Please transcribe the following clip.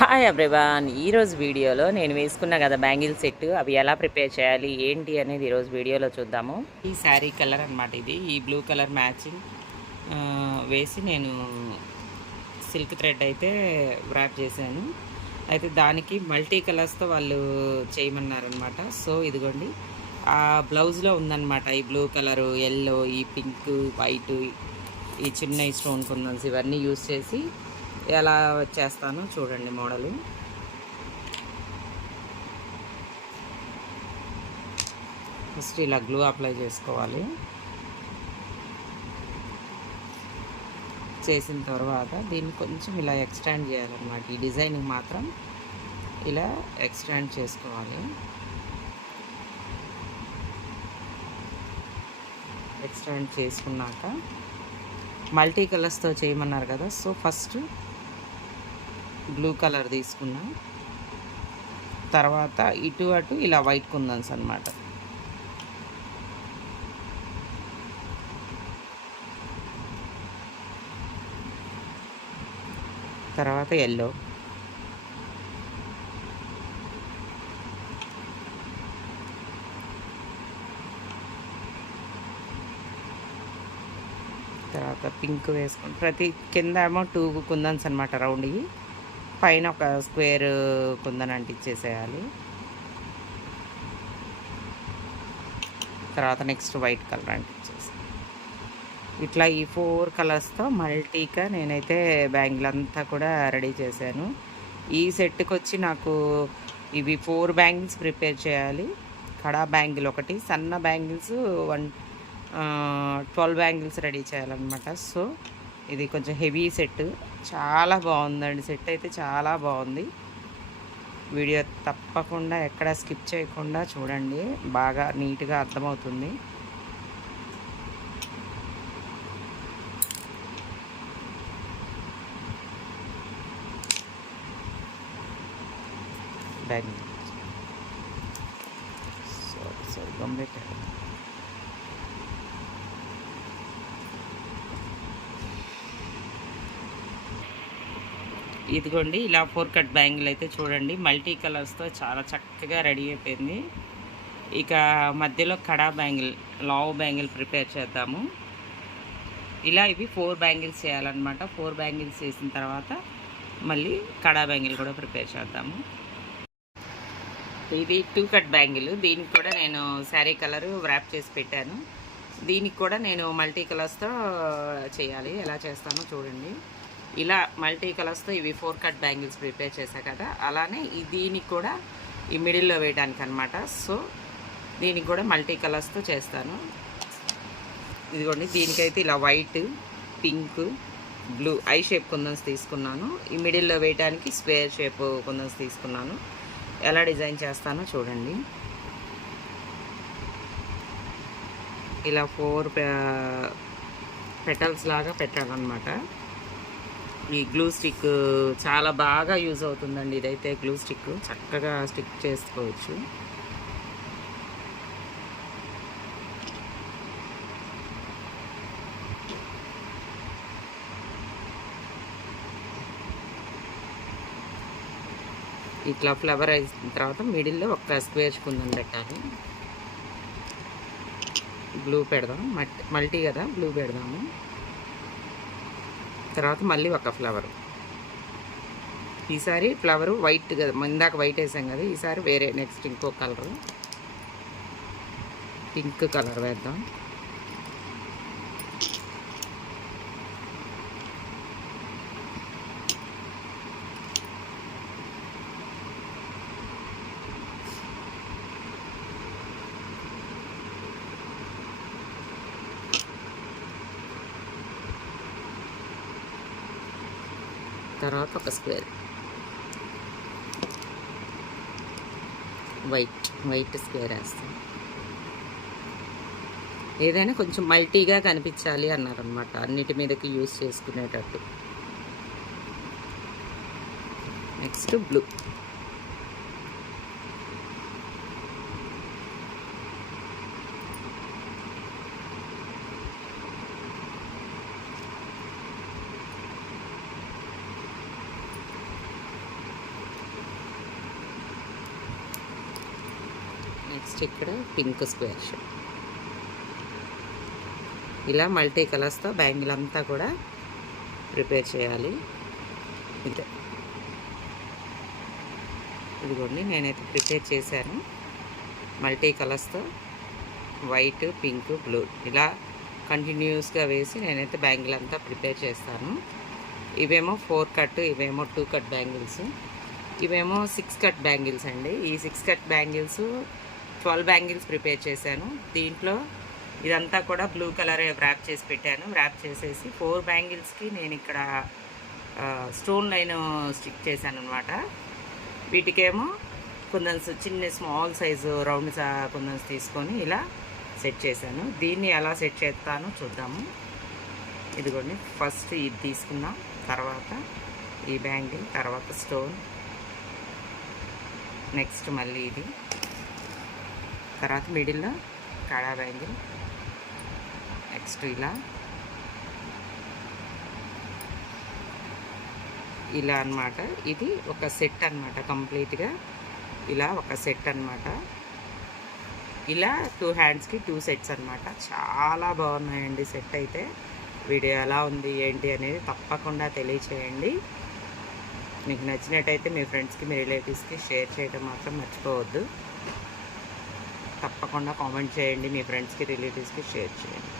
Hi everyone. ఈరోజు వీడియోలో నేను వేసుకున్నా కదా బ్యాంగిల్ సెట్, అవి ఎలా ప్రిపేర్ చేయాలి ఏంటి అనేది ఈరోజు వీడియోలో చూద్దాము. ఈ శారీ కలర్ అనమాట, ఇది ఈ బ్లూ కలర్ మ్యాచింగ్ వేసి నేను సిల్క్ థ్రెడ్ అయితే వ్రాప్ చేశాను. అయితే దానికి మల్టీ కలర్స్తో వాళ్ళు చేయమన్నారనమాట. సో ఇదిగోండి ఆ బ్లౌజ్లో ఉందన్నమాట, ఈ బ్లూ కలరు, ఎల్లో, ఈ పింక్, వైట్, ఈ చిన్న స్టోన్ కుందన్స్ ఇవన్నీ యూస్ చేసి ఎలా చేస్తానో చూడండి మోడలు. ఫస్ట్ ఇలా గ్లూ అప్లై చేసుకోవాలి. చేసిన తర్వాత దీన్ని కొంచెం ఇలా ఎక్స్టెండ్ చేయాలన్నమాట. ఈ డిజైన్ మాత్రం ఇలా ఎక్స్టెండ్ చేసుకోవాలి. ఎక్స్టెండ్ చేసుకున్నాక మల్టీ కలర్స్తో చేయమన్నారు కదా, సో ఫస్ట్ బ్లూ కలర్ తీసుకున్నా, తర్వాత ఇటు అటు ఇలా వైట్ కుందన్స్ అనమాట. తర్వాత ఎల్లో, తర్వాత పింక్ వేసుకుని ప్రతి కింద ఏమో 2 కుందన్స్ అనమాట రౌండ్వి, పైన ఒక స్క్వేర్ కుందన్ అంటించేసేయాలి. తర్వాత నెక్స్ట్ వైట్ కలర్ అంటించేసి ఇట్లా ఈ 4 కలర్స్తో మల్టీగా నేనైతే బ్యాంగిల్ అంతా కూడా రెడీ చేశాను. ఈ సెట్కి వచ్చి నాకు ఇవి 4 బ్యాంగిల్స్ ప్రిపేర్ చేయాలి. కడా బ్యాంగిల్ ఒకటి, సన్న బ్యాంగిల్స్ 12 బ్యాంగిల్స్ రెడీ చేయాలన్నమాట. సో ఇది కొంచెం హెవీ సెట్, చాలా బాగుందండి. సెట్ అయితే చాలా బాగుంది. వీడియో తప్పకుండా ఎక్కడ స్కిప్ చేయకుండా చూడండి, బాగా నీట్గా అర్థమవుతుంది. బ్యాంగిల్ సారీ గంబెట్టారు. ఇదిగోండి ఇలా 4 కట్ బ్యాంగిల్ అయితే చూడండి, మల్టీ కలర్స్తో చాలా చక్కగా రెడీ అయిపోయింది. ఇక మధ్యలో కడా బ్యాంగిల్, లావ్ బ్యాంగిల్ ప్రిపేర్ చేద్దాము. ఇలా ఇవి 4 బ్యాంగిల్స్ చేయాలన్నమాట. 4 బ్యాంగిల్స్ చేసిన తర్వాత మళ్ళీ కడా బ్యాంగిల్ కూడా ప్రిపేర్ చేద్దాము. ఇది 2 కట్ బ్యాంగిల్, దీనికి కూడా నేను శారీ కలరు వ్రాప్ చేసి పెట్టాను. దీనికి కూడా నేను మల్టీ కలర్స్తో చేయాలి. ఎలా చేస్తానో చూడండి. ఇలా మల్టీ కలర్స్తో ఇవి 4 కట్ బ్యాంగిల్స్ ప్రిపేర్ చేశా కదా, అలానే దీనికి కూడా ఈ మిడిల్లో వేయడానికి అనమాట. సో దీనికి కూడా మల్టీ కలర్స్తో చేస్తాను. ఇదిగోండి దీనికైతే ఇలా white, pink, blue eye shape kundans తీసుకున్నాను. ఈ మిడిల్లో వేయడానికి స్క్వేర్ షేప్ కుందన్స్ తీసుకున్నాను. ఎలా డిజైన్ చేస్తానో చూడండి. ఇలా 4 పెటల్స్ లాగా పెట్టాలన్నమాట. ఈ గ్లూ స్టిక్ చాలా బాగా యూజ్ అవుతుందండి. ఇదైతే గ్లూ స్టిక్ చక్కగా స్టిక్ చేసుకోవచ్చు. ఇట్లా ఫ్లవర్ అయిన తర్వాత మిడిల్లో ఒక స్క్వేర్ కుందన్ పెట్టాలి. బ్లూ పెడదాం, మల్టీ కదా బ్లూ పెడదాము. తర్వాత మళ్ళీ ఒక ఫ్లవర్, ఈసారి ఫ్లవరు వైట్ కదా, ఇందాక వైట్ వేసాం కదా, ఈసారి వేరే నెక్స్ట్ ఇంకో కలరు పింక్ కలర్ వేద్దాం. తర్వాత ఒక స్క్వేర్ వైట్ స్క్వేర్ వేస్తాం. ఏదైనా కొంచెం మల్టీగా కనిపించాలి అన్నారనమాట, అన్నిటి మీదకి యూజ్ చేసుకునేటట్టు. నెక్స్ట్ బ్లూ, నెక్స్ట్ ఇక్కడ పింక్ స్క్వేర్ షేప్. ఇలా మల్టీ కలర్స్తో బ్యాంగిల్ అంతా కూడా ప్రిపేర్ చేయాలి. ఇంతే. ఇదిగోండి నేనైతే ప్రిపేర్ చేశాను. మల్టీ కలర్స్తో వైట్, పింక్, బ్లూ ఇలా కంటిన్యూస్గా వేసి నేనైతే బ్యాంగిల్ అంతా ప్రిపేర్ చేస్తాను. ఇవేమో 4 కట్, ఇవేమో 2 కట్ బ్యాంగిల్స్, ఇవేమో 6 కట్ బ్యాంగిల్స్ అండి. ఈ 6 కట్ బ్యాంగిల్స్ 12 బ్యాంగిల్స్ ప్రిపేర్ చేశాను. దీంట్లో ఇదంతా కూడా బ్లూ కలర్ వ్రాప్ చేసి పెట్టాను. వ్రాప్ చేసేసి 4 బ్యాంగిల్స్కి నేను ఇక్కడ స్టోన్ లైన్ స్టిక్ చేశాను అనమాట. వీటికేమో కుందన్స్, చిన్న స్మాల్ సైజు రౌండ్ కుందన్స్ తీసుకొని ఇలా సెట్ చేశాను. దీన్ని ఎలా సెట్ చేస్తానో చూద్దాము. ఇదిగోండి ఫస్ట్ ఇది తీసుకున్నాం, తర్వాత ఈ బ్యాంగిల్, తర్వాత స్టోన్, నెక్స్ట్ మళ్ళీ ఇది, తర్వాత మిడిల్లో కడా బ్యాంగిల్, నెక్స్ట్ ఇలా అన్నమాట. ఇది ఒక సెట్ అన్నమాట, కంప్లీట్గా ఇలా ఒక సెట్ అన్నమాట. ఇలా 2 హ్యాండ్స్కి 2 సెట్స్ అన్నమాట. చాలా బాగున్నాయండి సెట్ అయితే. వీడియో ఎలా ఉంది ఏంటి అనేది తప్పకుండా తెలియచేయండి. మీకు నచ్చినట్టయితే మీ ఫ్రెండ్స్కి, మీ రిలేటివ్స్కి షేర్ చేయడం మాత్రం మర్చిపోవద్దు. తప్పకుండా కామెంట్ చేయండి, మీ ఫ్రెండ్స్కి, రిలేటివ్స్కి షేర్ చేయండి.